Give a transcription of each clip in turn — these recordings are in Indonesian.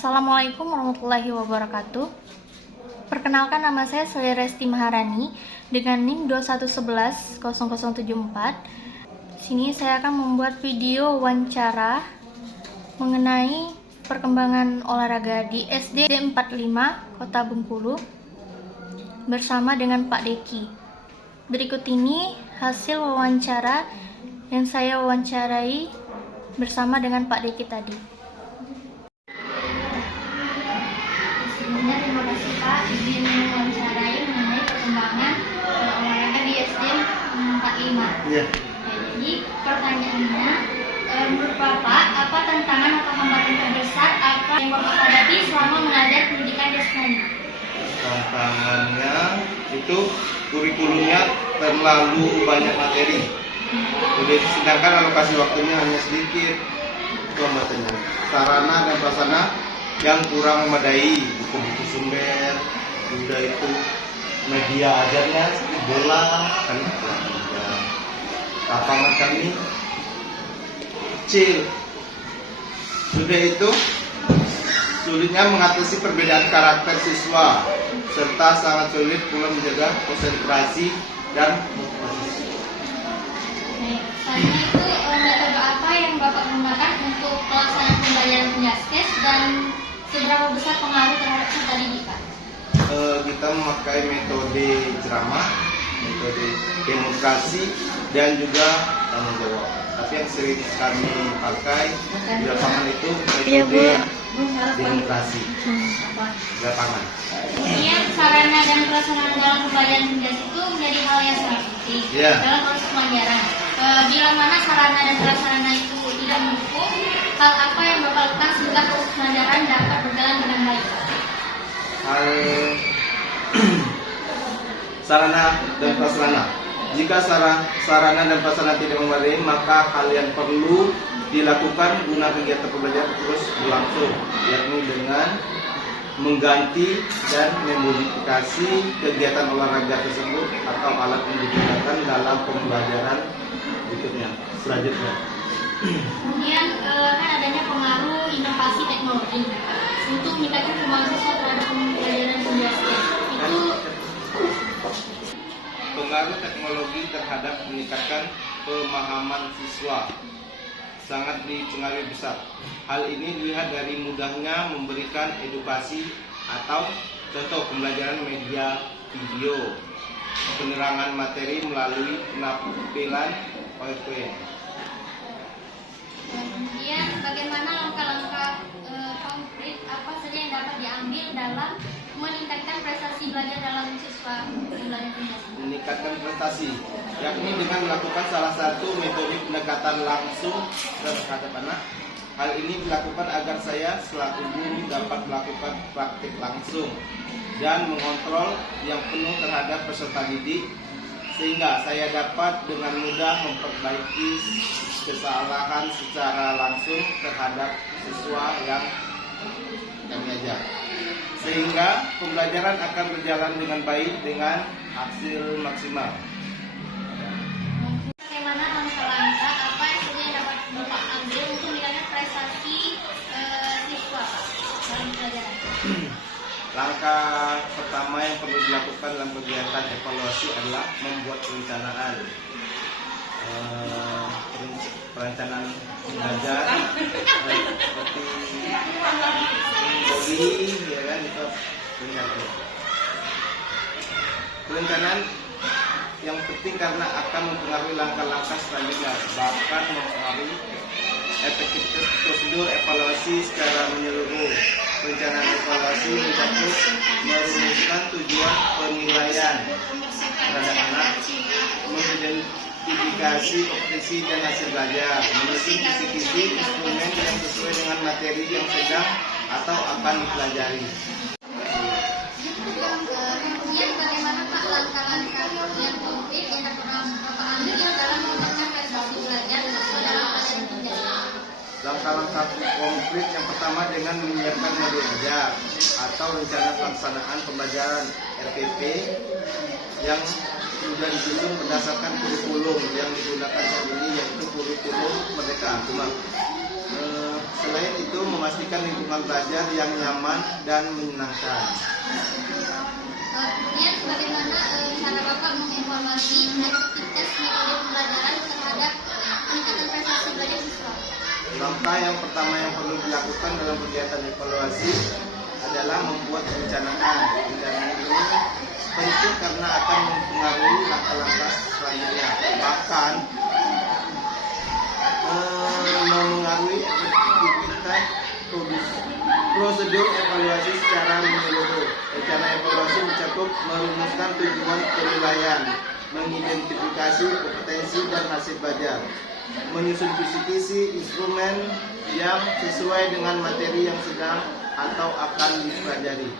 Assalamualaikum warahmatullahi wabarakatuh. Perkenalkan, nama saya Resti Maharani dengan NIM 21110074. Sini saya akan membuat video wawancara mengenai perkembangan olahraga di SD 45 Kota Bengkulu bersama dengan Pak Deki. Berikut ini hasil wawancara yang saya wawancarai bersama dengan Pak Deki tadi. Sebelumnya terima kasih Pak izin mewawancarai mengenai perkembangan olahraga di SD 45. Iya. Jadi pertanyaannya, menurut Bapak apa tantangan atau hambatan terbesar apa yang Bapak hadapi selama mengajar pendidikan di SD? Tantangannya itu kurikulumnya terlalu banyak materi. Jadi sedangkan alokasi waktunya hanya sedikit. Itu hambatannya. Sarana dan prasarana yang kurang memadai, buku-buku sumber, udah itu media ajarnya bola kan kurang juga. Lapangan kami kecil. Sudah itu sulitnya mengatasi perbedaan karakter siswa serta sangat sulit pula menjaga konsentrasi dan motivasi. Selanjutnya itu metode apa yang Bapak gunakan untuk pelaksanaan pembelajaran Penjaskes dan seberapa besar pengaruh terhadap peserta didik Pak? Kita memakai metode ceramah, metode demonstrasi, dan juga tanggung jawab. Tapi yang sering kami pakai di lapangan itu metode demonstrasi di lapangan. Kemudian sarana dan prasarana dalam pembelajaran Penjaskes itu menjadi hal yang sangat penting dalam proses pembelajaran. Bila mana sarana dan prasarana itu tidak mendukung, hal apa yang Bapak lakukan sehingga proses pembelajaran dapat berjalan dengan baik? Sarana dan prasarana. Jika sarana dan prasarana tidak memadai, maka hal yang perlu dilakukan guna kegiatan pembelajaran terus berlangsung, yakni dengan mengganti dan memodifikasi kegiatan olahraga tersebut atau alat yang digunakan dalam pembelajaran selanjutnya. Kemudian kan adanya pengaruh inovasi teknologi untuk meningkatkan kemampuan siswa terhadap pembelajaran Penjaskes. Itu Pengaruh teknologi terhadap meningkatkan pemahaman siswa sangat dipengaruhi besar. Hal ini dilihat dari mudahnya memberikan edukasi atau contoh pembelajaran media video, penerangan materi melalui penampilan PowerPoint. kemudian bagaimana langkah-langkah konkret apa saja yang dapat diambil dalam meningkatkan prestasi belajar dalam siswa pembelajaran Penjaskes? Meningkatkan prestasi, yakni dengan melakukan salah satu metode pendekatan langsung terhadap anak. Hal ini dilakukan agar saya selaku guru dapat melakukan praktik langsung dan mengontrol yang penuh terhadap peserta didik, sehingga saya dapat dengan mudah memperbaiki kesalahan secara langsung terhadap siswa yang kami ajar, sehingga pembelajaran akan berjalan dengan baik dengan hasil maksimal. Bagaimana langkah-langkah apa yang saja yang dapat Bapak ambil untuk meningkatkan prestasi siswa Pak dalam pembelajaran? Langkah pertama yang perlu dilakukan dalam kegiatan evaluasi adalah membuat perencanaan. Perencanaan belajar seperti poli, ya kan, itu perencanaan yang penting karena akan mempengaruhi langkah-langkah selanjutnya, bahkan mempengaruhi efektivitas prosedur evaluasi secara menyeluruh. Perencanaan evaluasi mencakup merumuskan tujuan penilaian terhadap anak, mengidentifikasi kompetensi dan hasil belajar, menyusun kisi-kisi instrumen yang sesuai dengan materi yang sedang atau akan dipelajari. Kemudian bagaimana Pak langkah-langkah yang konkret yang dapat Bapak ambil dalam meningkatkan prestasi belajar siswa dalam pembelajaran Penjaskes? Langkah-langkah konkret yang pertama dengan menyiapkan modul ajar atau rencana pelaksanaan pembelajaran RPP yang sudah disusun berdasarkan kurikulum yang digunakan saat ini, yaitu kurikulum Merdeka. Selain itu, memastikan lingkungan belajar yang nyaman dan menyenangkan. Kemudian bagaimana cara Bapak mengevaluasi efektivitas metode pembelajaran terhadap peningkatan prestasi belajar siswa? Langkah yang pertama yang perlu dilakukan dalam kegiatan evaluasi adalah membuat perencanaan. Perencanaan ini penting karena akan mempengaruhi langkah-langkah selanjutnya, bahkan memengaruhi efektivitas prosedur evaluasi secara menyeluruh. Rencana evaluasi mencakup merumuskan tujuan penilaian, mengidentifikasi kompetensi dan hasil belajar, menyusun kisi-kisi instrumen yang sesuai dengan materi yang sedang atau akan dipelajari.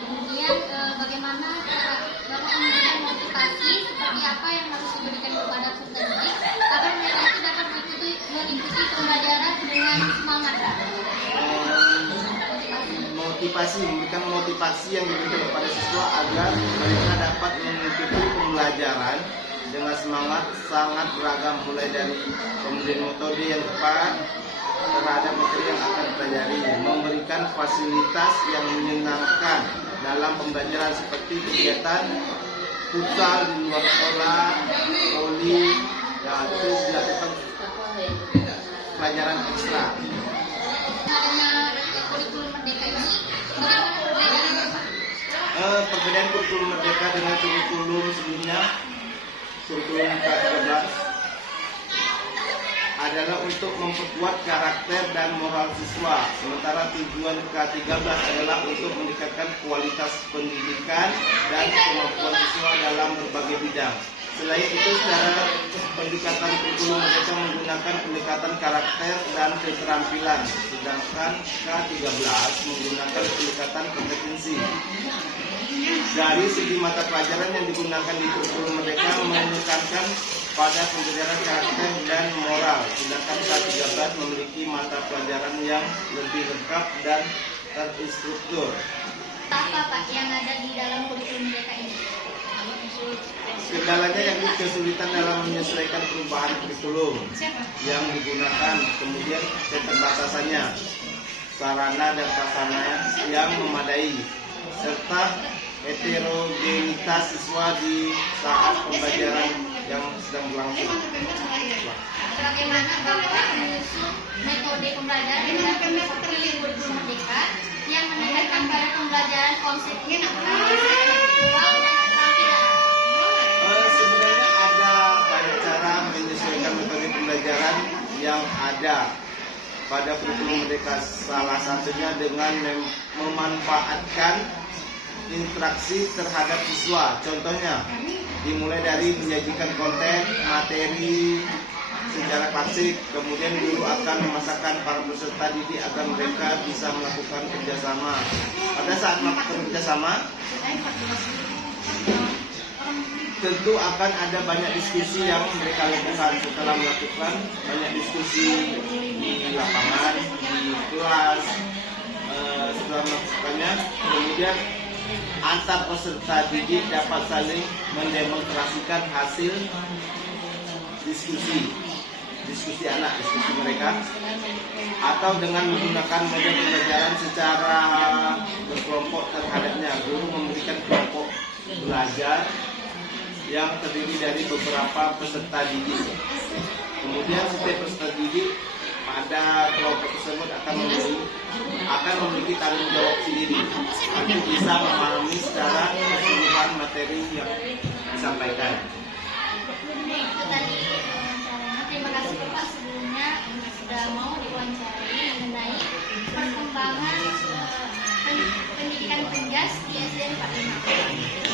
Kemudian bagaimana cara Bapak memberikan motivasi seperti apa yang harus diberikan kepada peserta didik agar mereka itu dapat mengikuti pembelajaran dengan semangat? Memberikan motivasi yang diberikan kepada siswa agar mereka dapat mengikuti pembelajaran dengan semangat sangat beragam, mulai dari pemberian metode yang tepat terhadap materi yang akan dipelajari, memberikan fasilitas yang menyenangkan dalam pembelajaran seperti kegiatan futsal di luar sekolah, voli, yaitu dilakukan pelajaran ekstra. Adanya kurikulum merdeka ini, bagaimana perbedaannya Pak? Perbedaan kurikulum merdeka dengan kurikulum sebelumnya, kurikulum K13 adalah untuk memperkuat karakter dan moral siswa, sementara tujuan K13 adalah untuk meningkatkan kualitas pendidikan dan kemampuan siswa dalam berbagai bidang. Selain itu, secara pendekatan kurikulum mereka menggunakan pendekatan karakter dan keterampilan, sedangkan K13 menggunakan pendekatan kompetensi. Dari segi mata pelajaran yang digunakan di kurikulum mereka menekankan pada pembelajaran karakter dan moral, sedangkan K13 memiliki mata pelajaran yang lebih lengkap dan terstruktur. Apa Pak yang ada di dalam kurikulum mereka ini? Kendalanya yakni kesulitan dalam menyesuaikan perubahan kurikulum yang digunakan, kemudian keterbatasannya sarana dan prasarana yang memadai, serta heterogenitas siswa di saat pembelajaran yang sedang berlangsung. Bagaimana Bapak menyusun metode pembelajaran dengan seperti kurikulum merdeka yang menekankan pada pembelajaran konsepnya intelektual dan keterampilan? Sebenarnya ada banyak cara menyesuaikan metode pembelajaran yang ada pada kurikulum merdeka. Salah satunya dengan memanfaatkan interaksi terhadap siswa. Contohnya, dimulai dari menyajikan konten, materi secara klasik, kemudian guru akan memasakkan para peserta didik agar mereka bisa melakukan kerjasama. Pada saat melakukan kerjasama, tentu akan ada banyak diskusi yang mereka lakukan. Setelah melakukan banyak diskusi di lapangan, di kelas, setelah melakukannya, kemudian antar peserta didik dapat saling mendemonstrasikan hasil diskusi anak, diskusi mereka, atau dengan menggunakan model pembelajaran secara berkelompok terhadapnya. Guru memberikan kelompok belajar yang terdiri dari beberapa peserta didik. Kemudian setiap peserta didik pada kelompok tersebut akan memiliki tanggung jawab sendiri untuk bisa memahami secara keseluruhan materi yang disampaikan. Itu tadi wawancaranya. Terima kasih Bapak sebelumnya sudah mau diwawancarai mengenai perkembangan pendidikan pegas di SD 45.